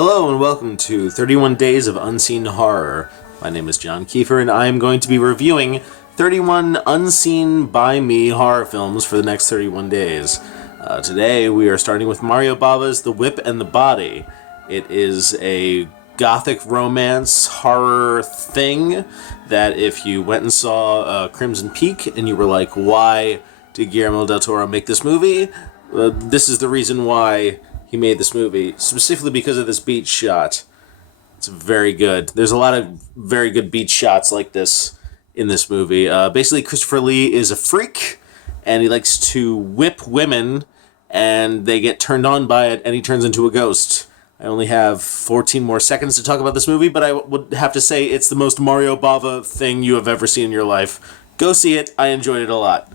Hello and welcome to 31 Days of Unseen Horror. My name is John Kiefer and I am going to be reviewing 31 unseen by me horror films for the next 31 days. Today we are starting with Mario Bava's The Whip and the Body. It is a gothic romance horror thing that if you went and saw Crimson Peak and you were like, why did Guillermo del Toro make this movie? This is the reason why he made this movie, specifically because of this beach shot. It's very good. There's a lot of very good beach shots like this in this movie. Basically, Christopher Lee is a freak, and he likes to whip women, and they get turned on by it, and he turns into a ghost. I only have 14 more seconds to talk about this movie, but I would have to say it's the most Mario Bava thing you have ever seen in your life. Go see it. I enjoyed it a lot.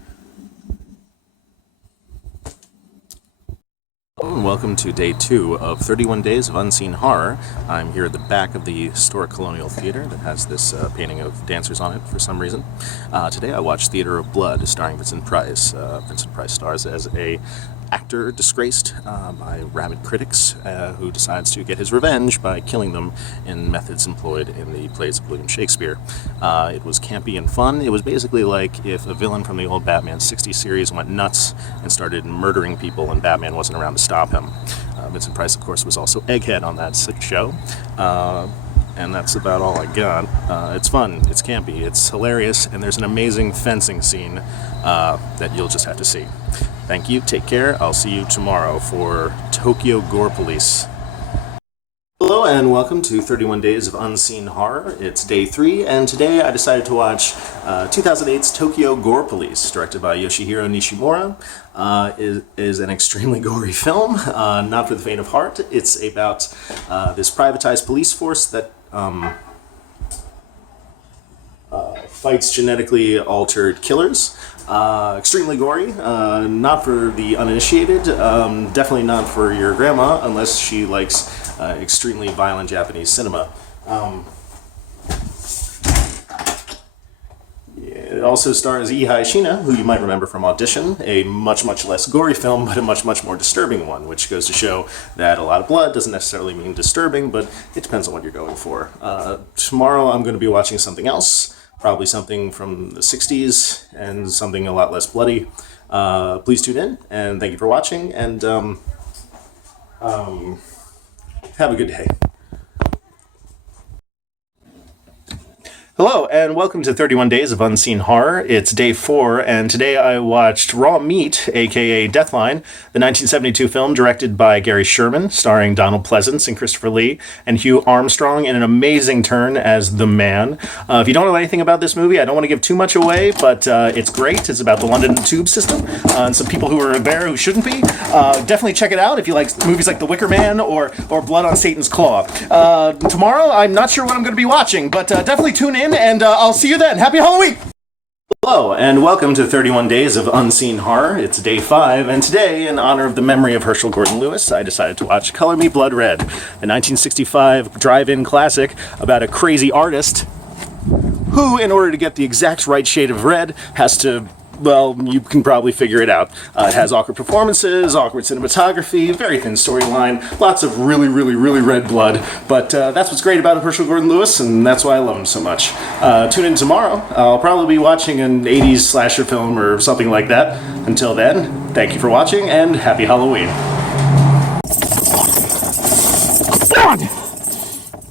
Hello and welcome to day 2 of 31 Days of Unseen Horror. I'm here at the back of the historic Colonial Theater that has this painting of dancers on it for some reason. Today I watched Theater of Blood, starring Vincent Price. Vincent Price stars as a actor disgraced by rabid critics who decides to get his revenge by killing them in methods employed in the plays of William Shakespeare. It was campy and fun. It was basically like if a villain from the old Batman 60s series went nuts and started murdering people and Batman wasn't around to stop him. Vincent Price, of course, was also Egghead on that show. And that's about all I got. It's fun, it's campy, it's hilarious, and there's an amazing fencing scene that you'll just have to see. Thank you, take care, I'll see you tomorrow for Tokyo Gore Police. Hello and welcome to 31 Days of Unseen Horror. It's day 3, and today I decided to watch 2008's Tokyo Gore Police, directed by Yoshihiro Nishimura. Is an extremely gory film, not for the faint of heart. It's about this privatized police force that fights genetically altered killers. Extremely gory, not for the uninitiated, definitely not for your grandma unless she likes extremely violent Japanese cinema. It also stars Ihai Shina, who you might remember from Audition, a much less gory film, but a much more disturbing one, which goes to show that a lot of blood doesn't necessarily mean disturbing, but it depends on what you're going for. Tomorrow I'm going to be watching something else, probably something from the 60s, and something a lot less bloody. Please tune in, and thank you for watching, and have a good day. Hello, and welcome to 31 Days of Unseen Horror. It's day 4, and today I watched Raw Meat, aka Deathline, the 1972 film directed by Gary Sherman, starring Donald Pleasance and Christopher Lee, and Hugh Armstrong in an amazing turn as the Man. If you don't know anything about this movie, I don't want to give too much away, but it's great. It's about the London Tube system, and some people who are there who shouldn't be. Definitely check it out if you like movies like The Wicker Man or Blood on Satan's Claw. Tomorrow, I'm not sure what I'm going to be watching, but definitely tune in. And I'll see you then. Happy Halloween! Hello, and welcome to 31 Days of Unseen Horror. It's day 5, and today, in honor of the memory of Herschel Gordon Lewis, I decided to watch Color Me Blood Red, the 1965 drive-in classic about a crazy artist who, in order to get the exact right shade of red, has to... well, you can probably figure it out. It has awkward performances, awkward cinematography, very thin storyline, lots of really red blood, but that's what's great about Herschel Gordon Lewis, and that's why I love him so much. Tune in tomorrow. I'll probably be watching an 80s slasher film or something like that. Until then, thank you for watching, and happy Halloween.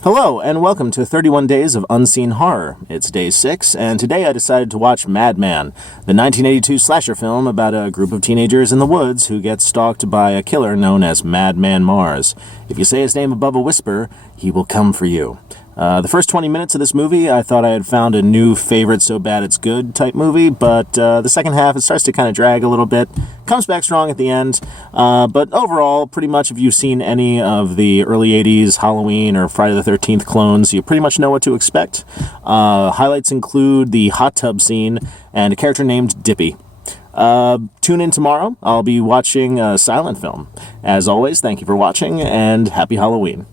Hello, and welcome to 31 Days of Unseen Horror. It's day 6, and today I decided to watch Madman, the 1982 slasher film about a group of teenagers in the woods who get stalked by a killer known as Madman Mars. If you say his name above a whisper, he will come for you. The first 20 minutes of this movie, I thought I had found a new favorite so bad it's good type movie, but the second half, it starts to kind of drag a little bit, comes back strong at the end, but overall, pretty much if you've seen any of the early 80s Halloween or Friday the 13th clones, you pretty much know what to expect. Highlights include the hot tub scene and a character named Dippy. Tune in tomorrow. I'll be watching a silent film. As always, thank you for watching, and happy Halloween.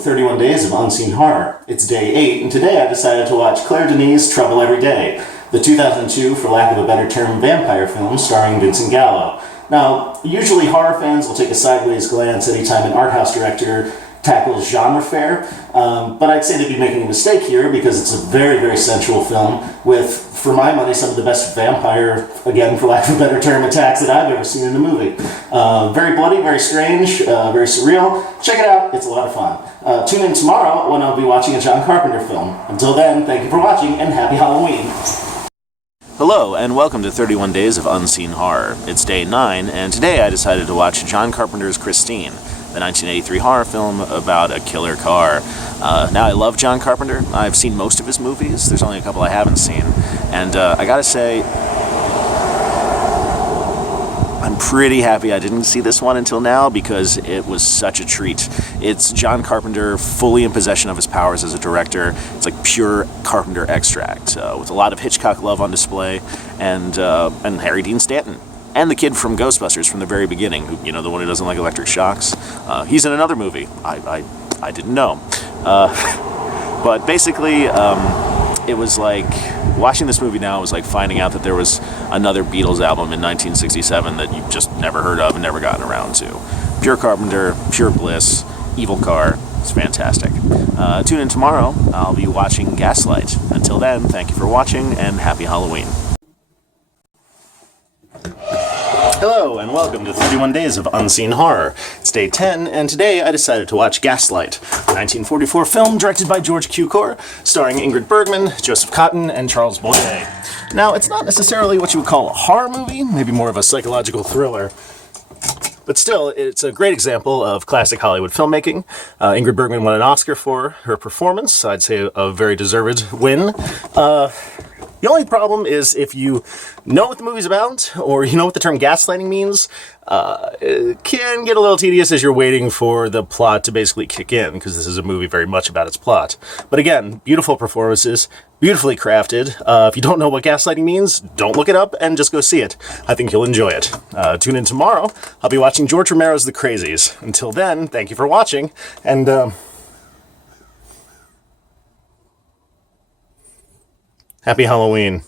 31 Days of Unseen Horror. It's day 8, and today I decided to watch Claire Denis' Trouble Every Day, the 2002, for lack of a better term, vampire film starring Vincent Gallo. Now, usually horror fans will take a sideways glance anytime an art house director tackles genre fare, but I'd say they'd be making a mistake here because it's a very, very sensual film with, for my money, some of the best vampire, again, for lack of a better term, attacks that I've ever seen in a movie. Very bloody, very strange, very surreal. Check it out, it's a lot of fun. Tune in tomorrow when I'll be watching a John Carpenter film. Until then, thank you for watching and happy Halloween. Hello, and welcome to 31 Days of Unseen Horror. It's day 9, and today I decided to watch John Carpenter's Christine, the 1983 horror film about a killer car. Now, I love John Carpenter. I've seen most of his movies. There's only a couple I haven't seen. And I gotta say, I'm pretty happy I didn't see this one until now because it was such a treat. It's John Carpenter fully in possession of his powers as a director. It's like pure Carpenter extract, with a lot of Hitchcock love on display, and Harry Dean Stanton. And the kid from Ghostbusters from the very beginning, who, you know, the one who doesn't like electric shocks. He's in another movie. I didn't know. But basically, it was like, watching this movie now was like finding out that there was another Beatles album in 1967 that you just never heard of and never gotten around to. Pure Carpenter, pure bliss, evil car. It's fantastic. Tune in tomorrow. I'll be watching Gaslight. Until then, thank you for watching and happy Halloween. Hello, and welcome to 31 Days of Unseen Horror. It's day 10, and today I decided to watch Gaslight, a 1944 film directed by George Cukor, starring Ingrid Bergman, Joseph Cotten, and Charles Boyer. Now, it's not necessarily what you would call a horror movie, maybe more of a psychological thriller, but still, it's a great example of classic Hollywood filmmaking. Ingrid Bergman won an Oscar for her performance. I'd say a very deserved win. The only problem is if you know what the movie's about, or you know what the term gaslighting means, it can get a little tedious as you're waiting for the plot to basically kick in, because this is a movie very much about its plot. But again, beautiful performances, beautifully crafted. If you don't know what gaslighting means, don't look it up and just go see it. I think you'll enjoy it. Tune in tomorrow. I'll be watching George Romero's The Crazies. Until then, thank you for watching, and happy Halloween.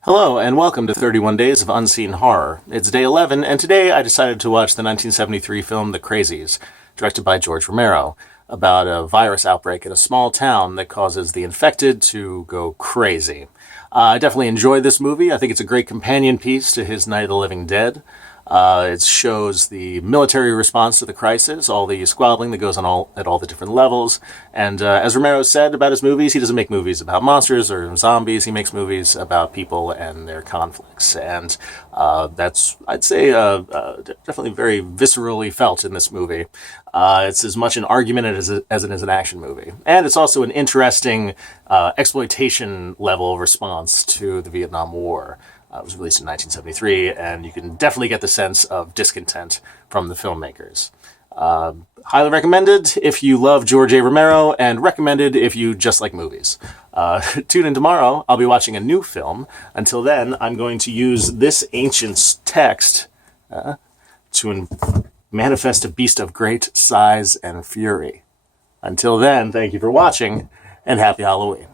Hello, and welcome to 31 Days of Unseen Horror. It's day 11, and today I decided to watch the 1973 film The Crazies, directed by George Romero, about a virus outbreak in a small town that causes the infected to go crazy. I definitely enjoyed this movie. I think it's a great companion piece to his Night of the Living Dead. It shows the military response to the crisis, all the squabbling that goes on at all the different levels. And as Romero said about his movies, he doesn't make movies about monsters or zombies. He makes movies about people and their conflicts. And that's, I'd say, definitely very viscerally felt in this movie. It's as much an argument as it is an action movie. And it's also an interesting exploitation level response to the Vietnam War. It was released in 1973, and you can definitely get the sense of discontent from the filmmakers. Highly recommended if you love George A. Romero, and recommended if you just like movies. Tune in tomorrow. I'll be watching a new film. Until then, I'm going to use this ancient text to manifest a beast of great size and fury. Until then, thank you for watching, and happy Halloween.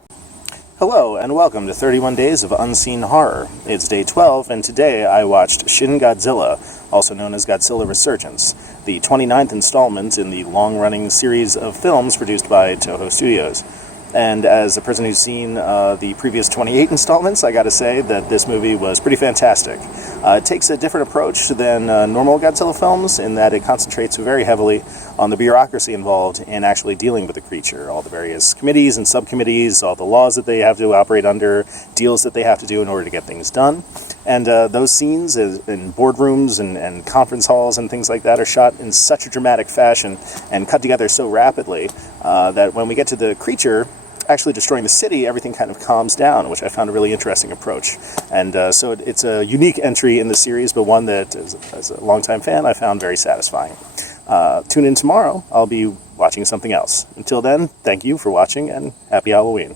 Hello, and welcome to 31 Days of Unseen Horror. It's day 12, and today I watched Shin Godzilla, also known as Godzilla Resurgence, the 29th installment in the long-running series of films produced by Toho Studios. And as a person who's seen the previous 28 installments, I gotta say that this movie was pretty fantastic. It takes a different approach than normal Godzilla films in that it concentrates very heavily on the bureaucracy involved in actually dealing with the creature, all the various committees and subcommittees, all the laws that they have to operate under, deals that they have to do in order to get things done. And those scenes in boardrooms and conference halls and things like that are shot in such a dramatic fashion and cut together so rapidly that when we get to the creature actually destroying the city, everything kind of calms down, which I found a really interesting approach. And so it's a unique entry in the series, but one that, as a longtime fan, I found very satisfying. Tune in tomorrow. I'll be watching something else. Until then, thank you for watching, and happy Halloween.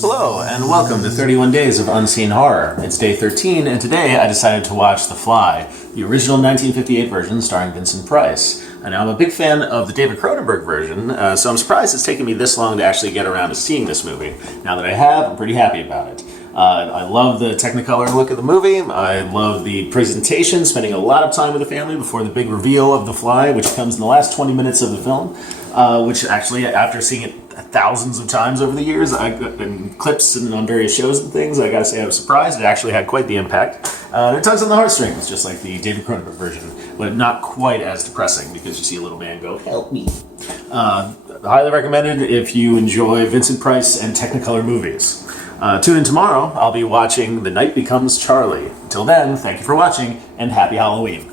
Hello, Hello, and welcome to 31 Days of Unseen Horror. It's day 13, and today I decided to watch The Fly, the original 1958 version starring Vincent Price. And now I'm a big fan of the David Cronenberg version, so I'm surprised it's taken me this long to actually get around to seeing this movie. Now that I have, I'm pretty happy about it. I love the Technicolor look of the movie. I love the presentation, spending a lot of time with the family before the big reveal of The Fly, which comes in the last 20 minutes of the film, which actually, after seeing it thousands of times over the years, in clips and on various shows and things, I gotta say I was surprised. It actually had quite the impact. It tugs on the heartstrings, just like the David Cronenberg version, but not quite as depressing because you see a little man go, "Help me." Highly recommended if you enjoy Vincent Price and Technicolor movies. Tune in tomorrow. I'll be watching The Night Becomes Charlie. Until then, thank you for watching, and happy Halloween.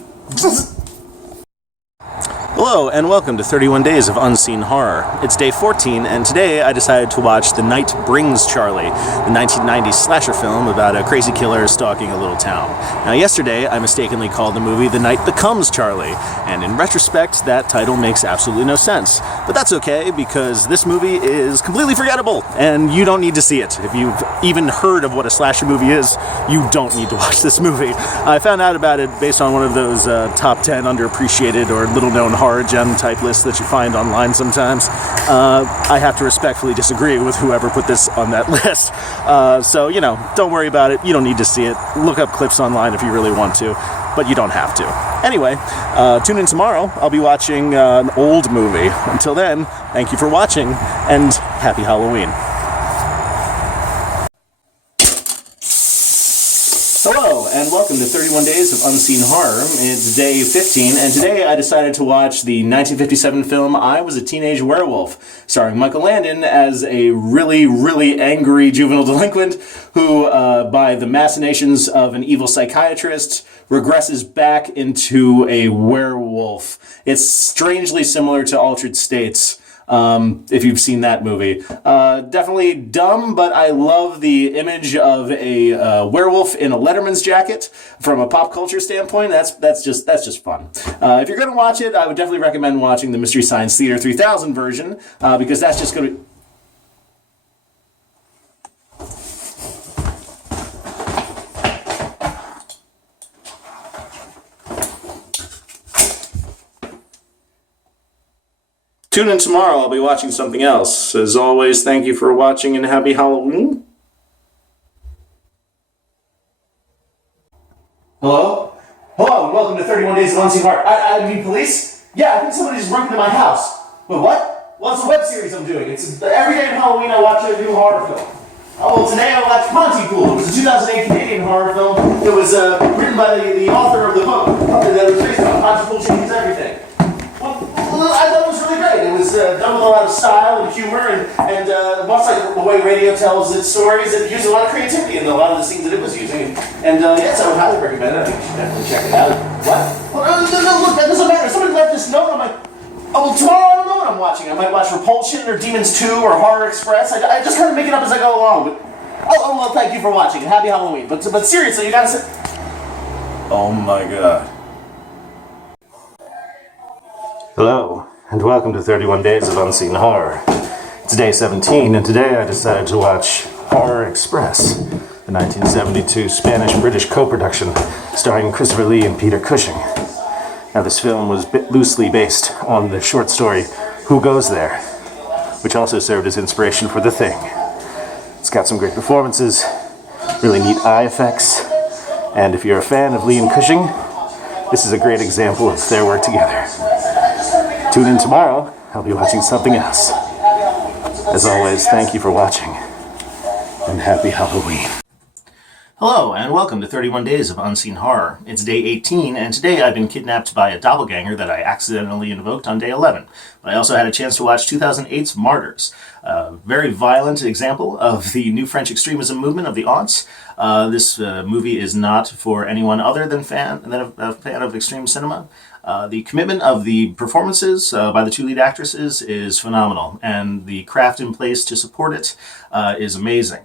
Hello, and welcome to 31 Days of Unseen Horror. It's day 14, and today I decided to watch The Night Brings Charlie, the 1990s slasher film about a crazy killer stalking a little town. Now, yesterday, I mistakenly called the movie The Night Becomes Charlie, and in retrospect, that title makes absolutely no sense. But that's okay, because this movie is completely forgettable, and you don't need to see it. If you've even heard of what a slasher movie is, you don't need to watch this movie. I found out about it based on one of those top 10 underappreciated or little-known horror gem type lists that you find online sometimes. I have to respectfully disagree with whoever put this on that list. So, don't worry about it. You don't need to see it. Look up clips online if you really want to, but you don't have to. Anyway, tune in tomorrow. I'll be watching an old movie. Until then, thank you for watching, and happy Halloween. Hello, and welcome to 31 Days of Unseen Horror. It's day 15, and today I decided to watch the 1957 film I Was a Teenage Werewolf, starring Michael Landon as a really, really angry juvenile delinquent who, by the machinations of an evil psychiatrist, regresses back into a werewolf. It's strangely similar to Altered States. If you've seen that movie. Definitely dumb, but I love the image of a werewolf in a Letterman's jacket from a pop culture standpoint. That's just fun. If you're going to watch it, I would definitely recommend watching the Mystery Science Theater 3000 version, because that's just going to... Tune in tomorrow, I'll be watching something else. As always, thank you for watching and happy Halloween. Hello? Hello, and welcome to 31 Days of Unseen Horror. I mean police? Yeah, I think somebody just broke into my house. Wait, what? Well, it's a web series I'm doing. It's every day of Halloween I watch a new horror film. Oh, well, today I watched Pontypool. It was a 2008 Canadian horror film. It was written by the author of the book that was based on Pontypool Changes Everything. Well, I thought it was really great. It was done with a lot of style and humor, and much like the way radio tells its stories, it used a lot of creativity in a lot of the scenes that it was using. And yes, I would highly recommend it. I think you should definitely check it out. What? Well, no, look, that doesn't matter. Somebody left this note on my... Oh, well, tomorrow I don't know what I'm watching. I might watch Repulsion or Demons 2 or Horror Express. I just kind of make it up as I go along. But well, thank you for watching, and happy Halloween. But seriously, you gotta say... Oh my god. Hello, and welcome to 31 Days of Unseen Horror. It's day 17, and today I decided to watch Horror Express, the 1972 Spanish-British co-production starring Christopher Lee and Peter Cushing. Now, this film was loosely based on the short story Who Goes There, which also served as inspiration for The Thing. It's got some great performances, really neat eye effects, and if you're a fan of Lee and Cushing, this is a great example of their work together. Tune in tomorrow, I'll be watching something else. As always, thank you for watching, and happy Halloween. Hello, and welcome to 31 Days of Unseen Horror. It's day 18, and today I've been kidnapped by a doppelganger that I accidentally invoked on day 11. But I also had a chance to watch 2008's Martyrs, a very violent example of the new French extremism movement of the aughts. This movie is not for anyone other than a fan of extreme cinema. The commitment of the performances by the two lead actresses is phenomenal, and the craft in place to support it is amazing.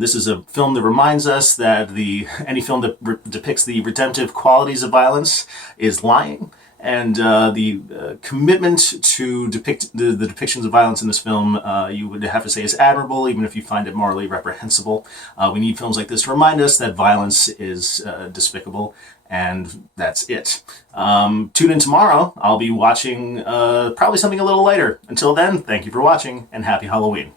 This is a film that reminds us that any film that depicts the redemptive qualities of violence is lying, And the commitment to depict the depictions of violence in this film, you would have to say is admirable, even if you find it morally reprehensible. We need films like this to remind us that violence is despicable, and that's it. Tune in tomorrow. I'll be watching probably something a little lighter. Until then, thank you for watching, and happy Halloween.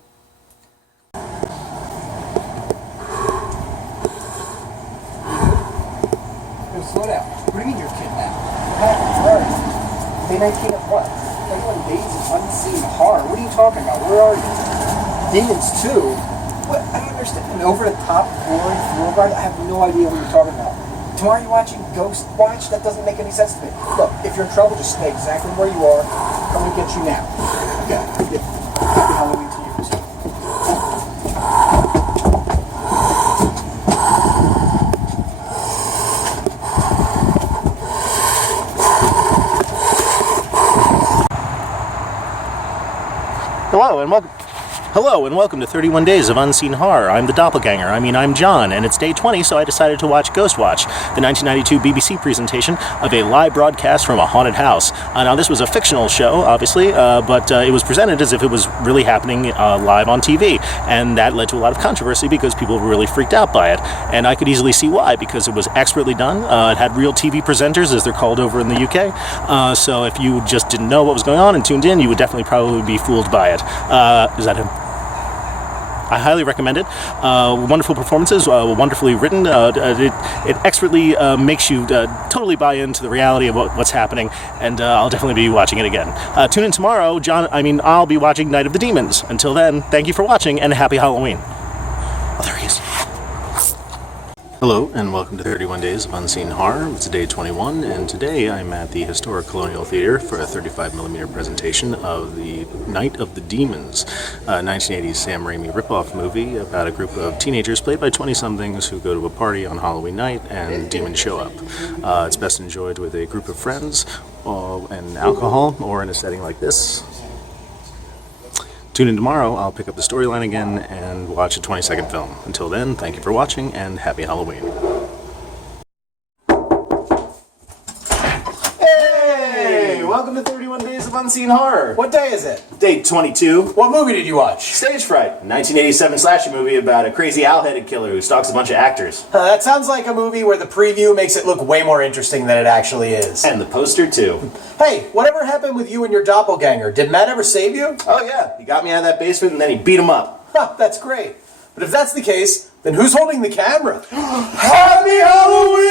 Slow down. Bring in your kid now. What happened? Where are you? Day 19 of what? 21 days of unseen horror. What are you talking about? Where are you? Demons 2? What? I don't understand. An over-the-top, boring thrill ride? I have no idea what you're talking about. Tomorrow you're watching Ghostwatch? That doesn't make any sense to me. Look, if you're in trouble, just stay exactly where you are. I'm going to get you now. Okay. Happy Halloween to you. Hello and welcome to 31 Days of Unseen Horror. I'm the doppelganger. I'm John, and it's day 20, so I decided to watch Ghostwatch, the 1992 BBC presentation of a live broadcast from a haunted house. Now, this was a fictional show, obviously, but it was presented as if it was really happening live on TV, and that led to a lot of controversy because people were really freaked out by it, and I could easily see why, because it was expertly done. It had real TV presenters, as they're called over in the UK, so if you just didn't know what was going on and tuned in, you would definitely probably be fooled by it. Is that him? I highly recommend it. Wonderful performances, wonderfully written. It expertly makes you totally buy into the reality of what's happening, and I'll definitely be watching it again. Tune in tomorrow, I'll be watching Night of the Demons. Until then, thank you for watching, and happy Halloween. Oh, there he is. Hello, and welcome to 31 Days of Unseen Horror. It's day 21, and today I'm at the historic Colonial Theater for a 35mm presentation of the Night of the Demons, a 1980s Sam Raimi ripoff movie about a group of teenagers played by 20-somethings who go to a party on Halloween night and demons show up. It's best enjoyed with a group of friends, and alcohol, or in a setting like this. Tune in tomorrow, I'll pick up the storyline again and watch a 20-second film. Until then, thank you for watching, and happy Halloween. Hey! Welcome to 31 Days of Unseen Horror. What day is it? Day 22. What movie did you watch? Stage Fright, a 1987 slasher movie about a crazy owl-headed killer who stalks a bunch of actors. That sounds like a movie where the preview makes it look way more interesting than it actually is. And the poster, too. Hey, whatever happened with you and your doppelganger? Did Matt ever save you? Oh yeah, he got me out of that basement and then he beat him up. Huh, that's great. But if that's the case, then who's holding the camera? Happy Halloween!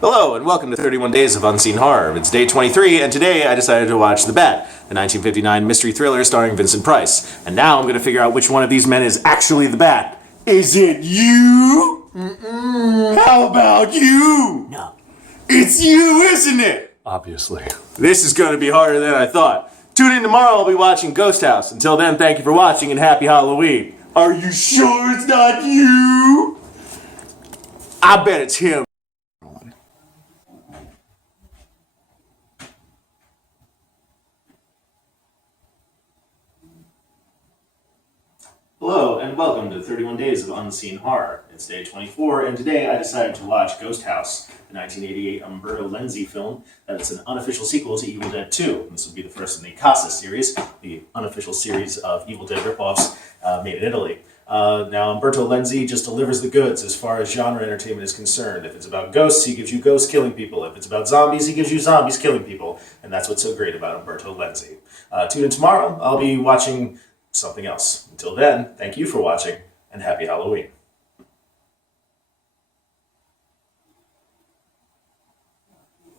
Hello, and welcome to 31 Days of Unseen Horror. It's day 23, and today I decided to watch The Bat, the 1959 mystery thriller starring Vincent Price. And now I'm going to figure out which one of these men is actually the Bat. Is it you? How about you? No. It's you, isn't it? Obviously. This is going to be harder than I thought. Tune in tomorrow, I'll be watching Ghosthouse. Until then, thank you for watching and happy Halloween. Are you sure it's not you? I bet it's him. Hello, and welcome to 31 Days of Unseen Horror. It's day 24, and today I decided to watch Ghosthouse, the 1988 Umberto Lenzi film that is an unofficial sequel to Evil Dead 2. This will be the first in the Casa series, the unofficial series of Evil Dead ripoffs made in Italy. Now, Umberto Lenzi just delivers the goods as far as genre entertainment is concerned. If it's about ghosts, he gives you ghosts killing people. If it's about zombies, he gives you zombies killing people. And that's what's so great about Umberto Lenzi. Tune in tomorrow. I'll be watching something else. Until then, thank you for watching, and happy Halloween.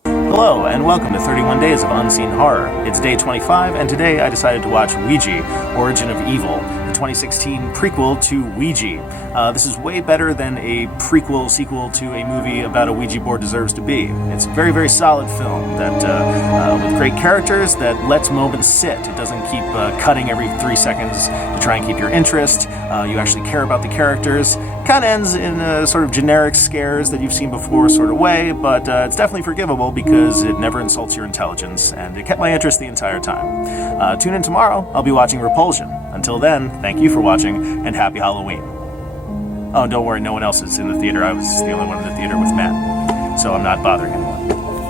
Hello, and welcome to 31 Days of Unseen Horror. It's day 25, and today I decided to watch Ouija, Origin of Evil, the 2016 prequel to Ouija. This is way better than a sequel to a movie about a Ouija board deserves to be. It's a very, very solid film that, with great characters that lets moments sit. It doesn't keep cutting every 3 seconds to try and keep your interest. You actually care about the characters. Kind of ends in a sort of generic scares that you've seen before sort of way, but it's definitely forgivable because it never insults your intelligence, and it kept my interest the entire time. Tune in tomorrow. I'll be watching Repulsion. Until then, thank you for watching, and happy Halloween. Oh, and don't worry, no one else is in the theater. I was the only one in the theater with Matt, so I'm not bothering anyone.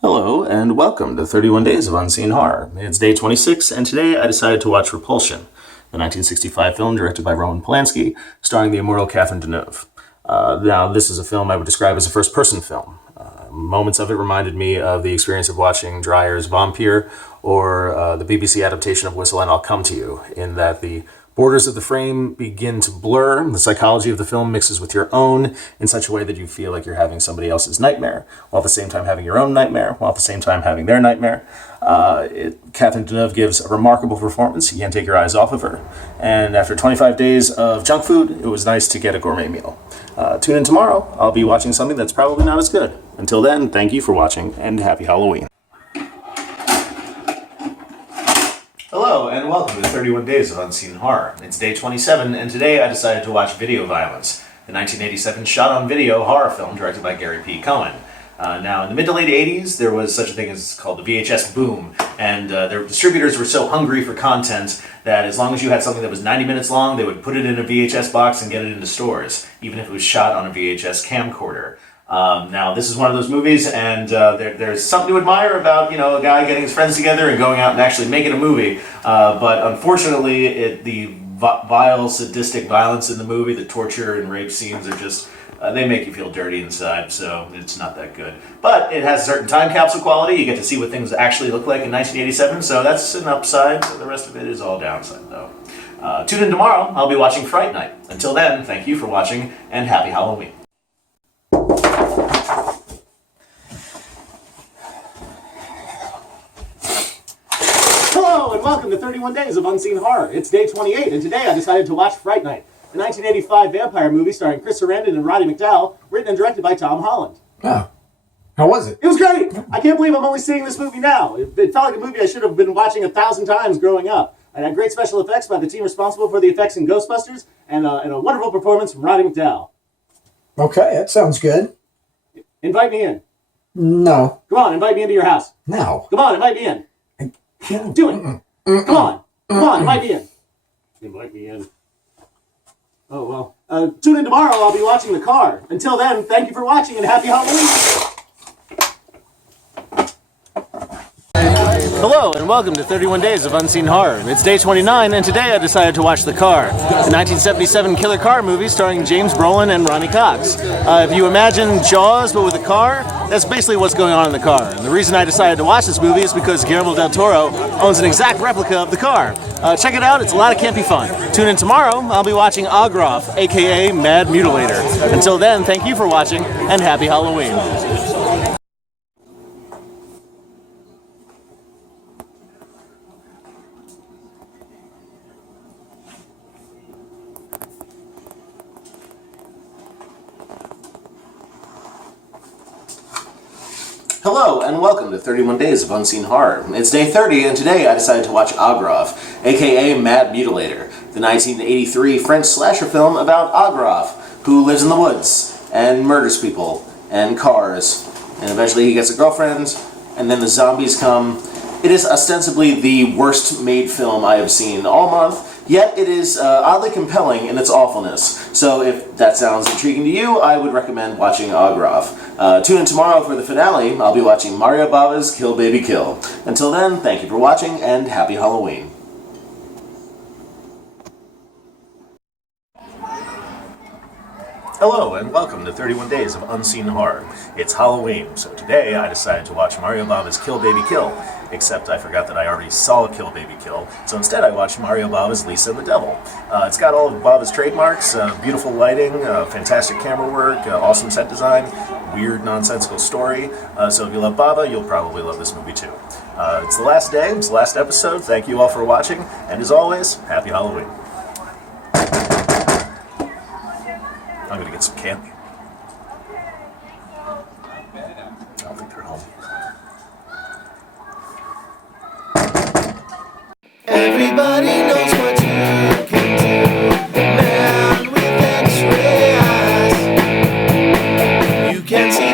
Hello, and welcome to 31 Days of Unseen Horror. It's day 26, and today I decided to watch Repulsion, the 1965 film directed by Roman Polanski, starring the immortal Catherine Deneuve. Now, this is a film I would describe as a first-person film. Moments of it reminded me of the experience of watching Dreyer's Vampire or the BBC adaptation of Whistle and I'll Come to You, in that the borders of the frame begin to blur. The psychology of the film mixes with your own in such a way that you feel like you're having somebody else's nightmare, while at the same time having your own nightmare, while at the same time having their nightmare. Catherine Deneuve gives a remarkable performance. You can't take your eyes off of her. And after 25 days of junk food, it was nice to get a gourmet meal. Tune in tomorrow. I'll be watching something that's probably not as good. Until then, thank you for watching, and happy Halloween. Hello, and welcome to 31 Days of Unseen Horror. It's day 27, and today I decided to watch Video Violence, the 1987 shot-on-video horror film directed by Gary P. Cohen. Now, in the mid to late 80s, there was such a thing as called the VHS boom, and their distributors were so hungry for content that as long as you had something that was 90 minutes long, they would put it in a VHS box and get it into stores, even if it was shot on a VHS camcorder. Now, this is one of those movies, and there's something to admire about, a guy getting his friends together and going out and actually making a movie. But unfortunately, the vile, sadistic violence in the movie, the torture and rape scenes are just, they make you feel dirty inside, so it's not that good. But it has a certain time capsule quality. You get to see what things actually look like in 1987, so that's an upside. The rest of it is all downside, though. Tune in tomorrow. I'll be watching Fright Night. Until then, thank you for watching, and happy Halloween. Hello, and welcome to 31 Days of Unseen Horror. It's day 28, and today I decided to watch Fright Night, the 1985 vampire movie starring Chris Sarandon and Roddy McDowall, written and directed by Tom Holland. Oh. How was it? It was great! I can't believe I'm only seeing this movie now. It felt like a movie I should have been watching 1,000 times growing up. It had great special effects by the team responsible for the effects in Ghostbusters, and a wonderful performance from Roddy McDowall. Okay, that sounds good. Invite me in. No. Come on, invite me into your house. No. Come on, invite me in. Do it. Come on. Come on, invite me in. Invite me in. Oh, well. Tune in tomorrow. I'll be watching The Car. Until then, thank you for watching and happy Halloween. Hello, and welcome to 31 Days of Unseen Horror. It's day 29, and today I decided to watch The Car, the 1977 killer car movie starring James Brolin and Ronnie Cox. If you imagine Jaws, but with a car, that's basically what's going on in the car. And the reason I decided to watch this movie is because Guillermo del Toro owns an exact replica of the car. Check it out, it's a lot of campy fun. Tune in tomorrow, I'll be watching Ogroff, aka Mad Mutilator. Until then, thank you for watching, and happy Halloween. Hello, and welcome to 31 Days of Unseen Horror. It's day 30, and today I decided to watch Ogroff, aka Mad Mutilator, the 1983 French slasher film about Ogroff, who lives in the woods, and murders people, and cars, and eventually he gets a girlfriend, and then the zombies come. It is ostensibly the worst made film I have seen all month, yet it is oddly compelling in its awfulness. So if that sounds intriguing to you, I would recommend watching Ogroff. Tune in tomorrow for the finale. I'll be watching Mario Bava's Kill Baby Kill. Until then, thank you for watching, and happy Halloween. Hello, and welcome to 31 Days of Unseen Horror. It's Halloween, so today I decided to watch Mario Bava's Kill Baby Kill, except I forgot that I already saw Kill Baby Kill, so instead I watched Mario Bava's Lisa and the Devil. It's got all of Bava's trademarks, beautiful lighting, fantastic camera work, awesome set design, weird, nonsensical story, so if you love Bava, you'll probably love this movie too. It's the last day, it's the last episode, thank you all for watching, and as always, happy Halloween. I'm gonna get some candy. I don't think they're home. Everybody knows what you can do. Man with X-ray eyes. You can see